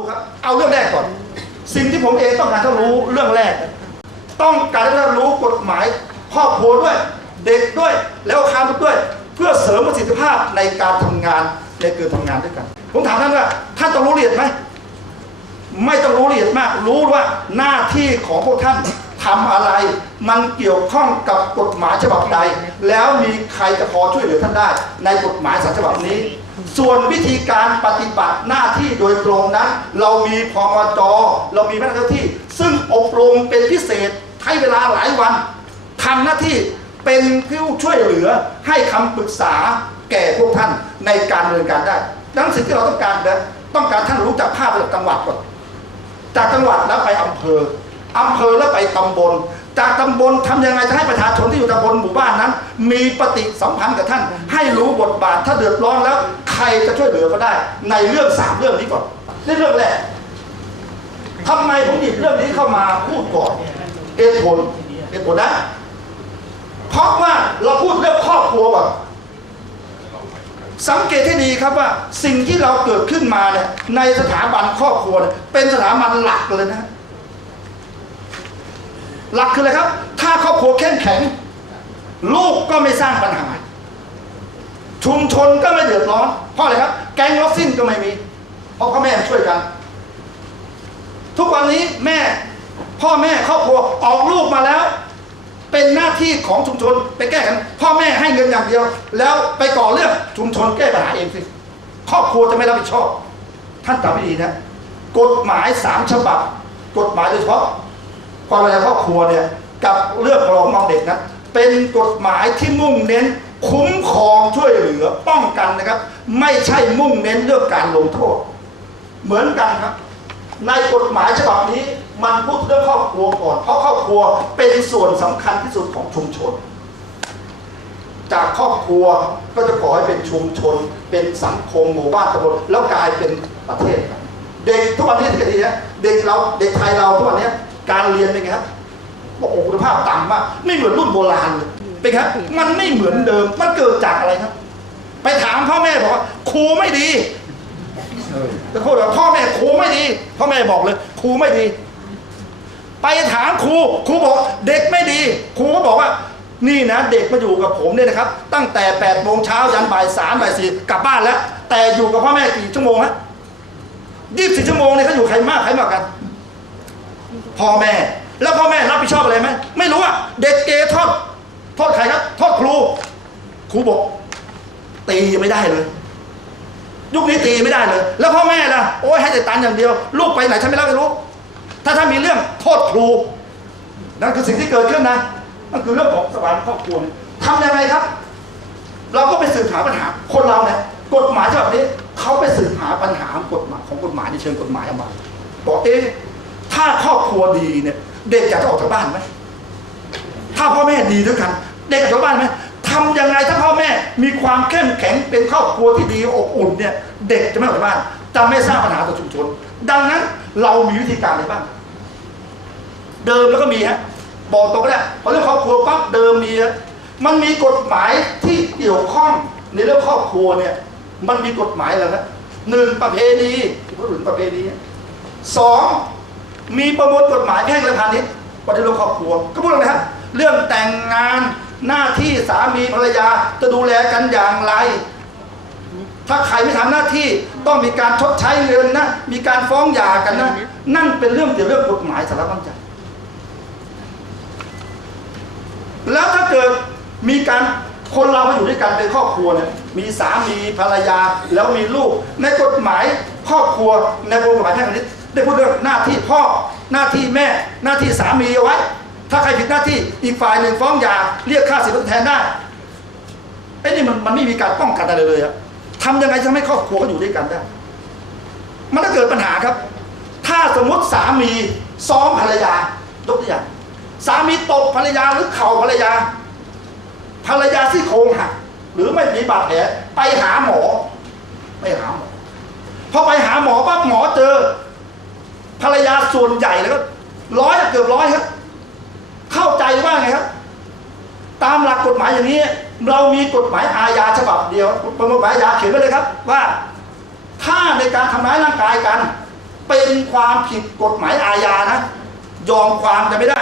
ูครับ เอาเรื่องแรกก่อน สิ่งที่ผมเองต้องการท่านรู้เรื่องแรก ต้องการให้ท่านรู้กฎหมายครอบครัวด้วย เด็กด้วย แล้วค้ามด้วย เพื่อเสริมประสิทธิภาพในการทำงานในเกินทำงานด้วยกัน ผมถามท่านว่าท่านต้องรู้ละเอียดไหมไม่ต้องรู้ละเอียดมาก รู้ว่าหน้าที่ของพวกท่านทำอะไร มันเกี่ยวข้องกับกฎหมายฉบับใด แล้วมีใครจะพอช่วยเหลือท่านได้ ในกฎหมายสารฉบับนี้ ส่วนวิธีการปฏิบัติหน้าที่โดยตรงนั้น เรามีพมจเรามีพนักงานเจ้าที่ ซึ่งอบรมเป็นพิเศษใช้เวลาหลายวันทำหน้าที่เป็นผู้ช่วยเหลือให้คำปรึกษาแก่พวกท่านในการดำเนินการได้ดังสิ่งที่เราต้องการนะต้องการท่านรู้จักภาพระดับจังหวัดก่อนจากจังหวัดแล้วไปอำเภออำเภอแล้วไปตำบล จากตำบลทำยังไงจะให้ประชาชนที่อยู่ตำบลหมู่บ้าน มีปฏิสัมพันธ์กับท่าน ให้รู้บทบาทถ้าเดือดร้อนแล้ว ใครจะช่วยเหลือก็ได้ ในเรื่องสามเรื่องนี้ก่อนนี่เรื่องแรกทำไมผมหยิบเรื่องนี้เข้ามาพูดก่อนเหตุผลเหตุผลนะเพราะว่าเราพูดเรื่องครอบครัวก่อนสังเกตให้ดีครับว่าสิ่งที่เราเกิดขึ้นมาเนี่ยในสถาบันครอบครัวเป็นสถาบันหลักเลยนะ หลักคืออะไรครับ ถ้าครอบครัวเข้มแข็ง ลูกก็ไม่สร้างปัญหา ชุมชนก็ไม่เดือดร้อน เพราะอะไรครับ แก๊งล็อกซิ่นก็ไม่มี เพราะพ่อแม่ช่วยกัน ทุกวันนี้แม่พ่อแม่ครอบครัวออกลูกมาแล้ว เป็นหน้าที่ของชุมชนไปแก้กัน พ่อแม่ให้เงินอย่างเดียว แล้วไปก่อเรื่องชุมชนแก้ปัญหาเองสิครอบครัวจะไม่รับผิดชอบ ท่านจำให้ดีนะกฎหมายสามฉบับ กฎหมายโดยเฉพาะความในครอบครัวเนี่ยกับเรื่องของมองเด็กนะ เป็นกฎหมายที่มุ่งเน้นคุ้มครองช่วยเหลือป้องกันนะครับ ไม่ใช่มุ่งเน้นเรื่องการลงโทษ เหมือนกันครับ ในกฎหมายฉบับนี้มันพูดเรื่องครอบครัวก่อน เพราะครอบครัวเป็นส่วนสำคัญที่สุดของชุมชน จากครอบครัวก็จะขอให้เป็นชุมชน เป็นสังคมหมู่บ้านตำบลแล้วกลายเป็นประเทศ เด็กทุกวันนี้ที่ดีนะเด็กเราเด็กไทยเราทุกวันนี้การเรียนเป็นไงครับ บอกโอ้คุณภาพต่ำมาก ไม่เหมือนรุ่นโบราณเลยเป็นไงครับ มันไม่เหมือนเดิม มันเกิดจากอะไรครับ ไปถามพ่อแม่บอกว่าครูไม่ดีแต่พูดว่าพ่อแม่ครูไม่ดี พ่อแม่บอกเลยครูไม่ดี ไปถามครูครูบอกเด็กไม่ดีครูก็บอกว่านี่นะเด็กมาอยู่กับผมเนี่ยนะครับ ตั้งแต่8ปดโมงเช้ายันบ่ายสามบ่ายสี่กลับบ้านแล้ว แต่อยู่กับพ่อแม่กี่ชั่วโมงฮะยี่สิบชั่วโมงเนี่ยเขาอยู่ใครมากใครมากกัน พ่อแม่ แล้วพ่อแม่รับผิดชอบอะไรไหมไม่รู้อะเด็กเกโทษโทษใครครับโทษครู ครูบอก ตียังไม่ได้เลย ยุคนี้ตีไม่ได้เลย แล้วพ่อแม่ล่ะโอ้ยให้แต่ตันอย่างเดียว ลูกไปไหนฉันไม่รับไม่รู้ ถ้าท่ามีเรื่องโทษครูนั่นคือสิ่งที่เกิดขึ้นนะนั่นคือเรื่องของสวรรค์ครอบครัวทำยังไงครับ เราก็ไปสืบหาปัญหา คนเราเนี่ยกฎหมายฉบับนี้เขาไปสืบหาปัญหากฎหมายของกฎหมายในเชิงกฎหมายออกมาบอกเอ๊ะถ้าครอบครัวดีเนี่ย เด็กอยากจะออกจากบ้านไหมถ้าพ่อแม่ดีด้วยกัน เด็กกับชาวบ้านไหมทำยังไงถ้าพ่อแม่มีความเข้มแข็งเป็นครอบครัวที่ดีอบอุ่นเนี่ยเด็กจะไม่ออกจากบ้านจะไม่สร้างปัญหาต่อชุมชน ดังนั้นเรามีวิธีการอะไรบ้าง เดิมแล้วก็มีฮะบอกตรงก็ได้พอเรื่องครอบครัวปั๊บเดิมมีฮะมันมีกฎหมายที่เกี่ยวข้องในเรื่องครอบครัวเนี่ย มันมีกฎหมายอะไรนะหนึ่งประเพณีพูดถึงประเพณีสอง มีประมวลกฎหมายแพ่งและพาณิชย์ประเด็นเรื่องครอบครัว ก็พูดอะไรครับเรื่องแต่งงานหน้าที่สามีภรรยาจะดูแลกันอย่างไร ถ้าใครไม่ทำหน้าที่ต้องมีการชดใช้เงินนะ มีการฟ้องหย่ากันนะ นั่นเป็นเรื่องเกี่ยวกับเรื่องกฎหมายสารพัดใจแล้วถ้าเกิดมีการคนเรามาอยู่ด้วยกันเป็นครอบครัวเนี่ยมีสามีภรรยาแล้วมีลูก ในกฎหมายครอบครัวในกฎหมายแพ่งพาณิชย์ ได้พูดเรื่องหน้าที่พ่อหน้าที่แม่หน้าที่สามีเอาไว้ ถ้าใครผิดหน้าที่อีกฝ่ายหนึ่งฟ้องหย่าเรียกค่าสินทดแทนได้ไอ้นี่มันมันไม่มีการป้องกันอะไรเลยอะทำยังไงจะทำให้ครอบครัวเขาอยู่ด้วยกันได้ มันก็เกิดปัญหาครับ ถ้าสมมติสามีซ้อมภรรยายกตัวอย่างสามีตบภรรยาหรือเข่าภรรยา ภรรยาซี่โครงหักหรือไม่มีบาดแผลไปหาหมอ ไปหาหมอพอไปหาหมอปั๊บหมอเจอ ภรรยา ส่วนใหญ่แล้วก็ร้อยเกือบร้อยครับ เข้าใจว่าไงครับ ตามหลักกฎหมายอย่างนี้ เรามีกฎหมายอาญาฉบับเดียวประมวลกฎหมายอาญาเขียนไว้เลยครับ ว่าถ้าในการทำร้ายร่างกายกัน เป็นความผิดกฎหมายอาญานะ ยอมความจะไม่ได้